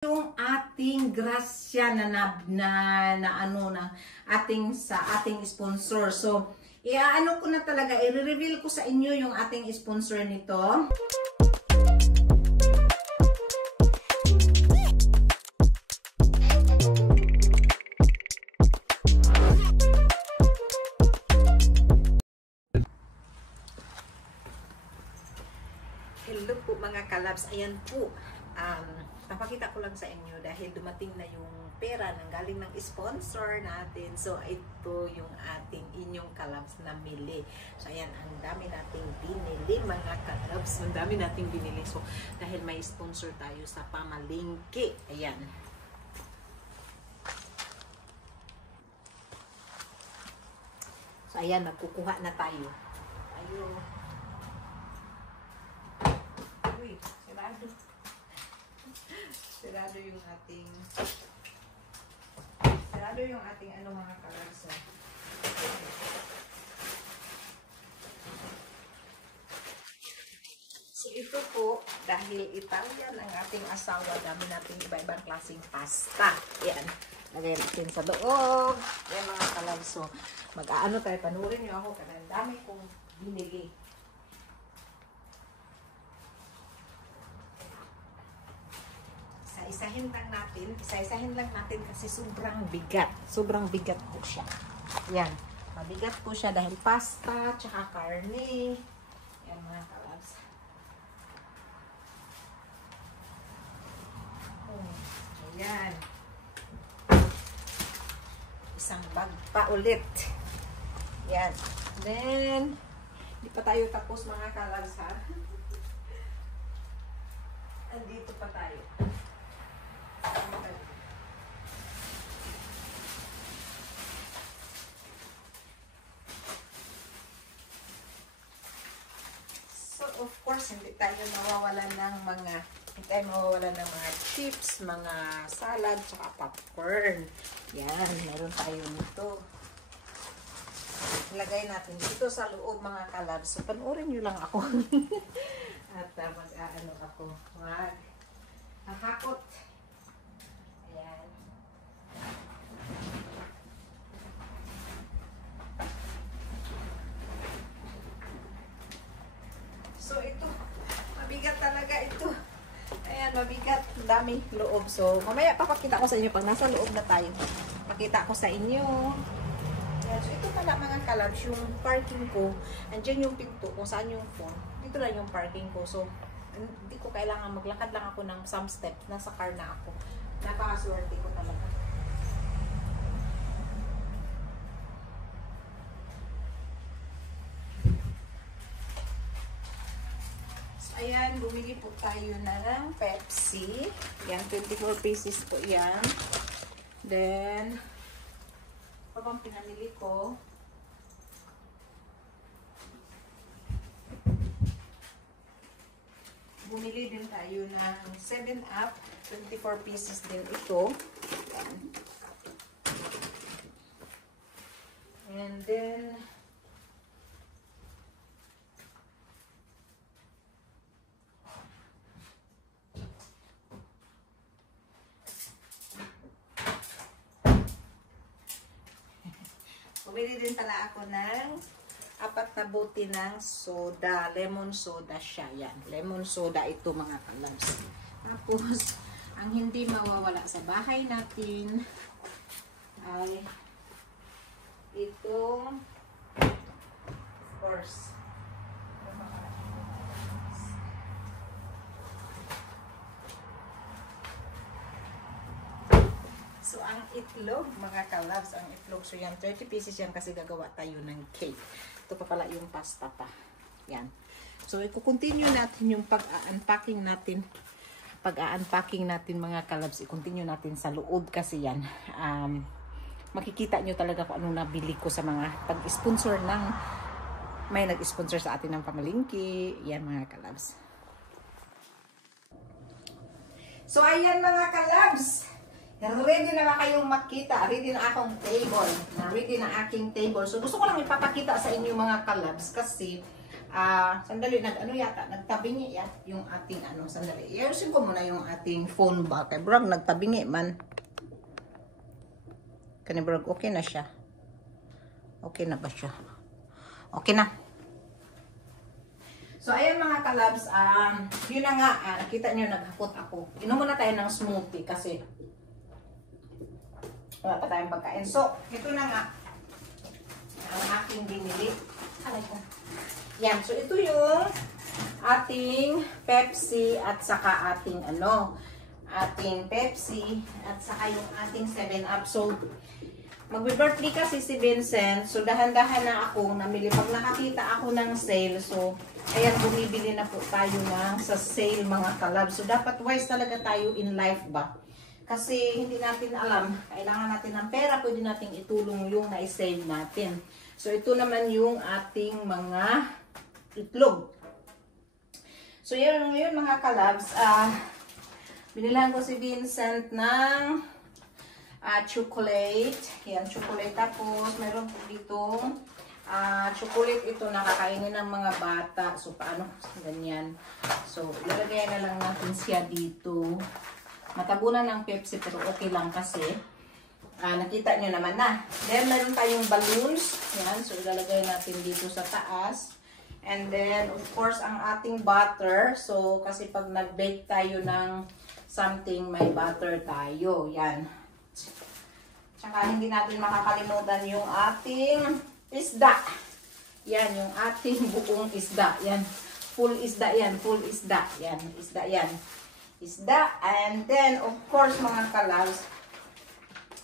Yung ating grasya na ating sponsor. So, iaano ko na talaga, i-reveal ko sa inyo yung ating sponsor nito. Hello po mga kalabs, ayan po. Papakita ko lang sa inyo dahil dumating na yung pera ng galing ng sponsor natin. So, ito yung ating inyong kalabs na mili. So, ayan, ang dami nating binili mga kalabs. Ang dami nating binili. So, dahil may sponsor tayo sa pamalingki. Ayan. So, ayan, nagkukuha na tayo. Ayun. Uy, sarado. Sarado yung ating ano mga kalabs. So ito po, dahil Italian ang ating asawa, dami natin iba-ibang klaseng pasta. Yan. Lagay natin sa loob. Yan mga kalabs. So mag-aano tayo, panurin nyo ako kasi dami kong binili. Isa-isahin lang natin kasi sobrang bigat. Sobrang bigat po siya. Yan. Mabigat po siya dahil pasta, tsaka karne. Yan mga kalabs. Ayan. Isang bag pa ulit. Yan. Then, hindi pa tayo tapos mga kalabs ha. Andito pa tayo. So of course hindi tayo mawawalan ng mga chips, mga salad, saka popcorn. Yan, meron tayo nito. Ilagay natin dito sa loob mga kalabs. So panoorin nyo lang ako. At mag-aano ako. Hakot. Ayan. So ito, mabigat talaga ito. Ayan, mabigat. Dami loob. So mamaya papakita ko sa inyo pag nasa loob na tayo. Pakita ko sa inyo. Ayan. So ito pala mga kalabs, yung parking ko. Andyan yung pinto kung saan yung phone. Dito lang yung parking ko. So hindi ko kailangan maglakad lang ako ng some steps. Nasa car na ako. Napakaswerte ko talaga. So, ayan, bumili po tayo ng Pepsi. Yan, 24 pieces po yan. Then, pa bang pinamili ko? Bumili din tayo ng 7-Up. 24 pieces din ito. Ayan. And then, bumili din pala ako ng 4 na bote ng soda. Lemon soda siya. Yan. Lemon soda ito mga kalabs. Tapos, ang hindi mawawala sa bahay natin ay itong of course so ang itlog mga kalabs, ang itlog, so yan 30 pieces yan kasi gagawa tayo ng cake. Ito pa pala yung pasta pa yan. So i-continue natin yung pag-unpacking natin mga kalabs, i-continue natin sa loob kasi yan makikita nyo talaga kung anong nabili ko sa mga pag-sponsor ng may nag-sponsor sa atin ng pamalingki. Yan mga kalabs. So ayan mga kalabs, ready na ba kayong makita? Ready na akong table. Ready na aking table. So gusto ko lang ipapakita sa inyo mga kalabs kasi Sandali, ano yata, nagtabingi yan yung ating sandali. Iayusin ko muna yung ating phone ba. Kay Brag, nagtabingi man. Kani Brag, okay na siya. Okay na ba siya? Okay na. So, ayan mga kalabs, yun na nga, nakita nyo, naghakot ako. Inom muna tayo ng smoothie kasi wala pa tayong pagkain. So, ito na nga, ang aking binili. Alay ko. Yan, so ito yung ating Pepsi at saka ating ating Pepsi at saka yung ating 7-Up. So, magbe-birthday kasi si Vincent. So, dahan-dahan na ako namili. Pag nakakita ako ng sale, so, ayan, bumibili na po tayo sa sale mga kalab. So, dapat wise talaga tayo in life ba? Kasi hindi natin alam, kailangan natin ng pera, pwede natin itulong yung na-save natin. So, ito naman yung ating mga itlog. So, yun mga kalabs. Binilan ko si Vincent ng chocolate. Yan, chocolate. Tapos, meron po ditong chocolate ito nakakainin ng mga bata. So, paano? Ganyan. So, ilalagay na lang natin siya dito. Matabunan ng Pepsi pero okay lang kasi. Nakita nyo naman na. Then, meron tayong balloons. Yan. So, ilalagay natin dito sa taas. And then, of course, ang ating butter. So, kasi pag nag-bake tayo ng something, may butter tayo. Yan. Tsaka, hindi natin makakalimutan yung ating isda. Yan, yung ating buong isda. Yan. Full isda yan. Full isda. Yan. Isda yan. Isda. And then, of course, mga kalabs,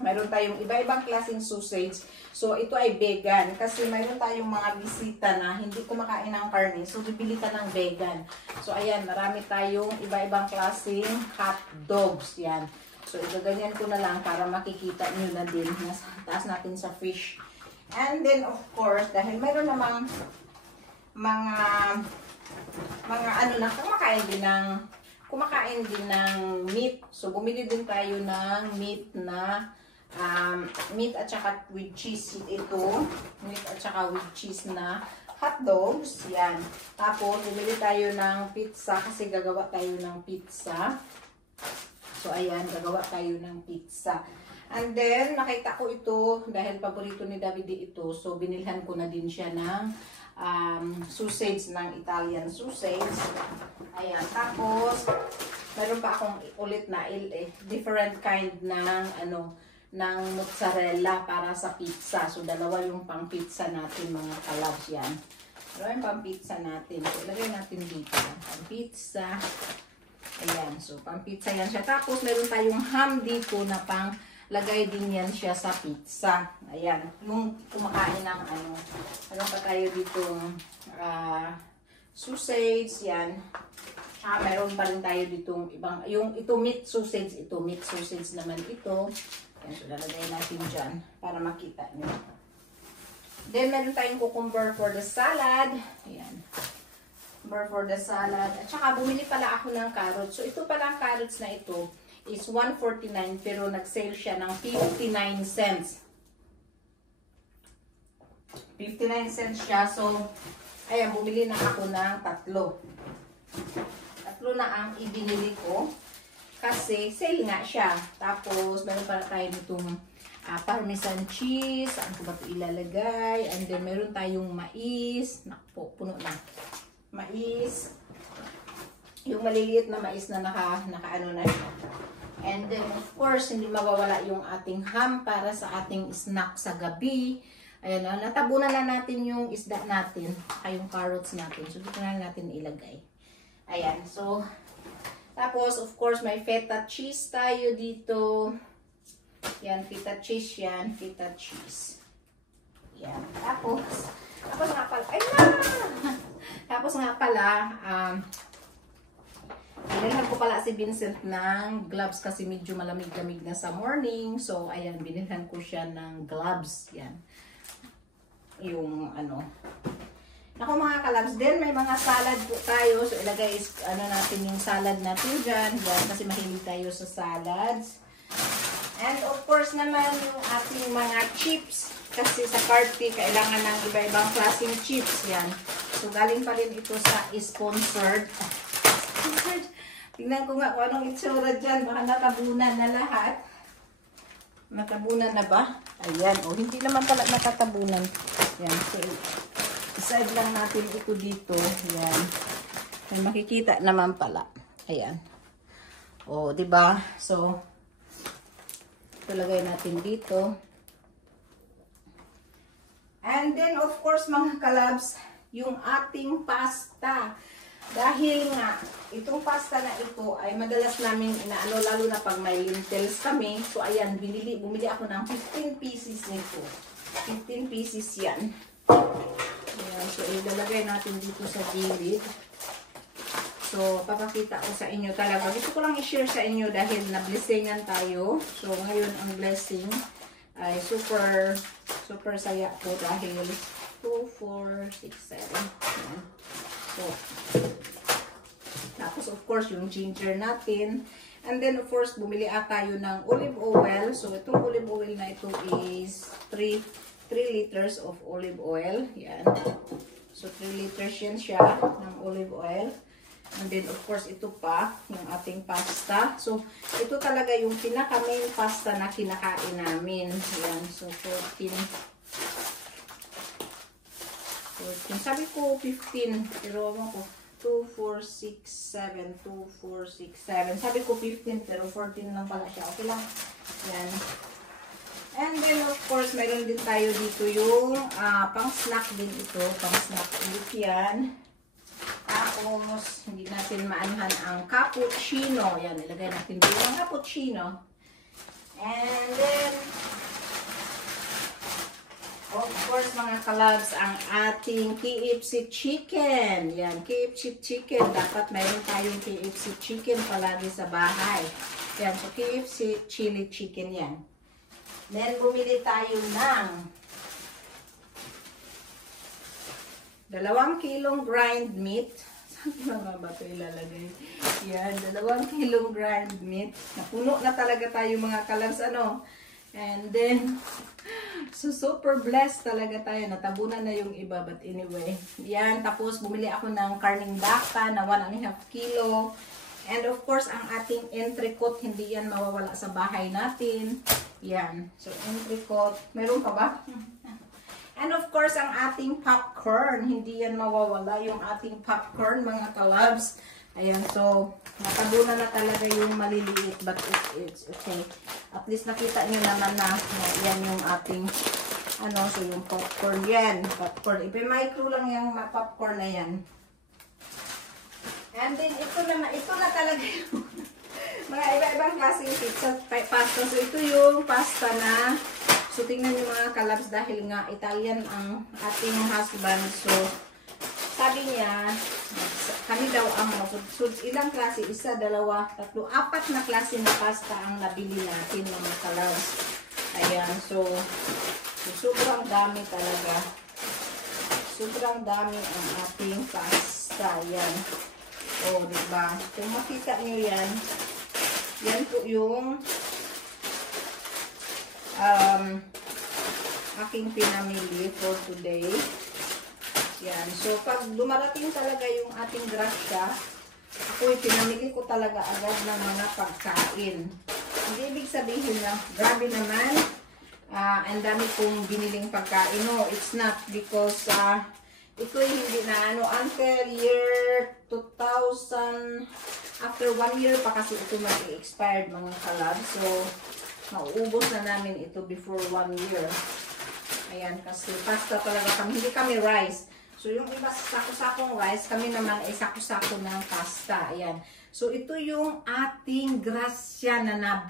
mayroon tayong iba-ibang klaseng sausage. So, ito ay vegan. Kasi mayroon tayong mga bisita na hindi kumakain ng karne. So, bibili ka ng vegan. So, ayan, marami tayong iba-ibang klaseng hot dogs. Yan. So, igaganyan ko na lang para makikita nyo na din. Nasa taas natin sa fish. And then, of course, dahil mayroon namang mga kumakain din ng meat. So, bumili din tayo ng meat na meat at saka with cheese ito. Meat at saka with cheese na hot dogs. Yan. Tapos, bumili tayo ng pizza kasi gagawa tayo ng pizza. So, ayan, gagawa tayo ng pizza. And then, nakita ko ito dahil paborito ni Davide ito. So, binilhan ko na din siya ng sausage ng Italian sausage. Ayan. Tapos, meron pa akong ulit na different kind ng mozzarella para sa pizza. So, dalawa yung pang pizza natin mga kalabs yan. Dalawa yung pang pizza natin. So, ilagay natin dito. Pang pizza. Ayan. So, pang pizza yan siya. Tapos, meron tayong ham dito na pang lagay din yan siya sa pizza. Ayan. Yung kumakain ng meron pa tayo dito sausage. Yan. Meron pa rin tayo ditong ibang, ito meat sausage. Ito meat sausage naman ito. Ayan, so lalagay natin dyan para makita nyo. Then, meron tayong cucumber for the salad. Ayan. Cucumber for the salad. At saka, bumili pala ako ng carrots. So, ito pala ang carrots na ito is $1.49 pero nag-sale siya ng 59 cents. 59 cents siya. So, ayan, bumili na ako ng tatlo. Tatlo na ang ibinili ko. Kasi sale nga siya. Tapos, meron pala tayo nitong parmesan cheese. Saan ko ba ito ilalagay? And then, meron tayong mais. Nakpo, puno na. Mais. Yung maliliit na mais na naka-ano na siya. And then, of course, hindi mawawala yung ating ham para sa ating snack sa gabi. Ayan, natabunan na natin yung isda natin. Yung carrots natin. So, dito na natin ilagay. Ayan, so, tapos, of course, may feta cheese tayo dito. Yan, feta cheese yan. Feta cheese. Yan. Tapos nga pala, tapos nga pala, binilhan ko pala si Vincent ng gloves kasi medyo malamig-lamig na sa morning. So, ayan, binilhan ko siya ng gloves. Yan. Yung, ako mga kalabs, din may mga salad po tayo. So, ilagay natin yung salad natin dyan. Yan, kasi mahilig tayo sa salads. And of course naman yung ating mga chips. Kasi sa party, kailangan ng iba-ibang klaseng chips. Yan. So, galing pa rin ito sa sponsored. Tingnan ko nga kung anong itsura dyan. Baka natabunan na lahat. Natabunan na ba? Ayan. O, hindi naman pala natatabunan. Yan. So, iside lang natin ito dito. Yan. May makikita naman pala. Ayan. O, diba? So, ito lagay natin dito. And then, of course, mga kalabs, yung ating pasta. Dahil nga, itong pasta na ito ay madalas namin inaano, lalo na pag may lentils kami. So, ayan, bumili ako ng 15 pieces nito. 15 pieces yan. Ayan, so, ilalagay natin dito sa gilid. So, papakita ko sa inyo talaga. Gusto ko lang i-share sa inyo dahil na-blessingan tayo. So, ngayon ang blessing ay super saya po dahil 2, 4, 6, 7. Ayan. So, tapos of course yung ginger natin. And then of course bumili tayo ng olive oil. So itong olive oil na ito is 3 liters of olive oil. Yan. So 3 liters yan siya ng olive oil. And then of course ito pa yung ating pasta. So ito talaga yung pinaka-main pasta na kinakain namin. Yan. So 14. Sabi ko 15, pero ako 2, 4, 6, 7, 2, 4, 6, 7. Sabi ko 15, pero 14 lang pala siya. Okay lang. Yan. And then, of course, mayroon din tayo dito yung pang-snack din ito. Pang-snack ulit yan. Tapos, hindi natin maanuhan ang cappuccino. Yan, ilagay natin dito ang cappuccino. And then, of course, mga kalabs, ang ating KFC chicken. Yan, KFC chicken. Dapat mayroon tayong KFC chicken palagi sa bahay. Yan, so KFC chili chicken yan. Then, bumili tayo ng 2 kilong grind meat. Saan mga ba ito ilalagay? Yan, 2 kilong grind meat. Napuno na talaga tayo mga kalabs, ano? And then, so super blessed talaga tayo. Natabunan na yung iba, but anyway. Yan, tapos bumili ako ng karning baka na 1.5 kilo. And of course, ang ating entrecote, hindi yan mawawala sa bahay natin. Yan, so entrecote. Meron pa ba? And of course, ang ating popcorn, hindi yan mawawala yung ating popcorn, mga kalabs. Ayan, so, natabunan na talaga yung maliliit, but it's okay. At least nakita nyo naman na yan yung ating, so yung popcorn yan. Popcorn. Ipi-micro lang yung popcorn na yan. And then, ito na talaga yung mga iba-ibang klaseng pizza, pasta. So, ito yung pasta na, so tingnan nyo mga kalabs, dahil nga Italian ang ating husband. So, sabi niya, kami daw ang so, ilang klase? 1, 2, 3, 4 na klase na pasta ang nabili natin mga kalabs. Ayan, so sobrang dami talaga. Sobrang dami ang ating pasta. Ayan. O, diba? Kung makita nyo yan, yan po yung aking pinamili for today. Yan. So, pag dumarating talaga yung ating grasya, ako pinamili ko talaga agad ng mga pagkain. Hindi ibig sabihin na, grabe naman, ang dami kong biniling pagkain. No, it's not because ito hindi na until year 2000, after 1 year pa kasi ito mag-expired mga kalab. So, mauubos na namin ito before 1 year. Ayan, kasi pasta talaga kami, hindi kami rice. So, yung iba sako-sakong rice, kami naman ay sako-sako ng pasta. Ayan. So, ito yung ating grasya na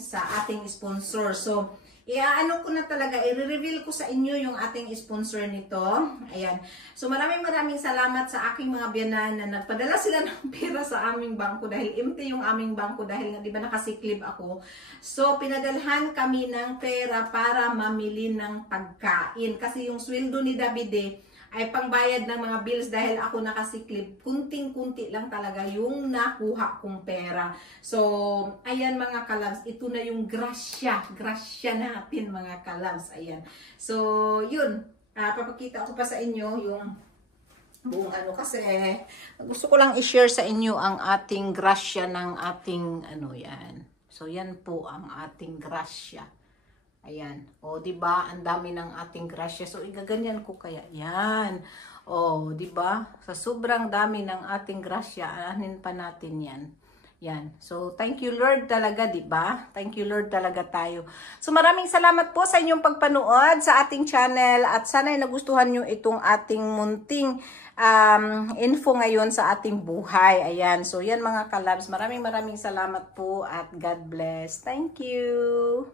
sa ating sponsor. So, iaano ko na talaga, i-reveal ko sa inyo yung ating sponsor nito. Ayan. So, maraming salamat sa aking mga biyanan na nagpadala sila ng pera sa aming bangko dahil empty yung aming bangko dahil nga, di ba, nakasiklib ako. So, pinadalhan kami ng pera para mamili ng pagkain. Kasi yung sweldo ni Davide ay pangbayad ng mga bills dahil ako nakasiklib. Kunting-kunti lang talaga yung nakuha kong pera. So, ayan mga kalabs, ito na yung grasya natin mga kalabs. Ayan. So, yun. papakita ko pa sa inyo yung buong ano kasi gusto ko lang i-share sa inyo ang ating grasya ng ating ano yan. So yan po ang ating grasya. Ayan. O di ba? Ang dami ng ating grasya. So igaganyan ko kaya. Yan. O di ba? Sa sobrang dami ng ating grasya, anin pa natin yan. Yan. So, thank you Lord talaga, di ba? Thank you Lord talaga tayo. So, maraming salamat po sa inyong pagpanood sa ating channel at sana ay nagustuhan nyo itong ating munting info ngayon sa ating buhay. Ayan. So, yan mga kalabs. Maraming salamat po at God bless. Thank you.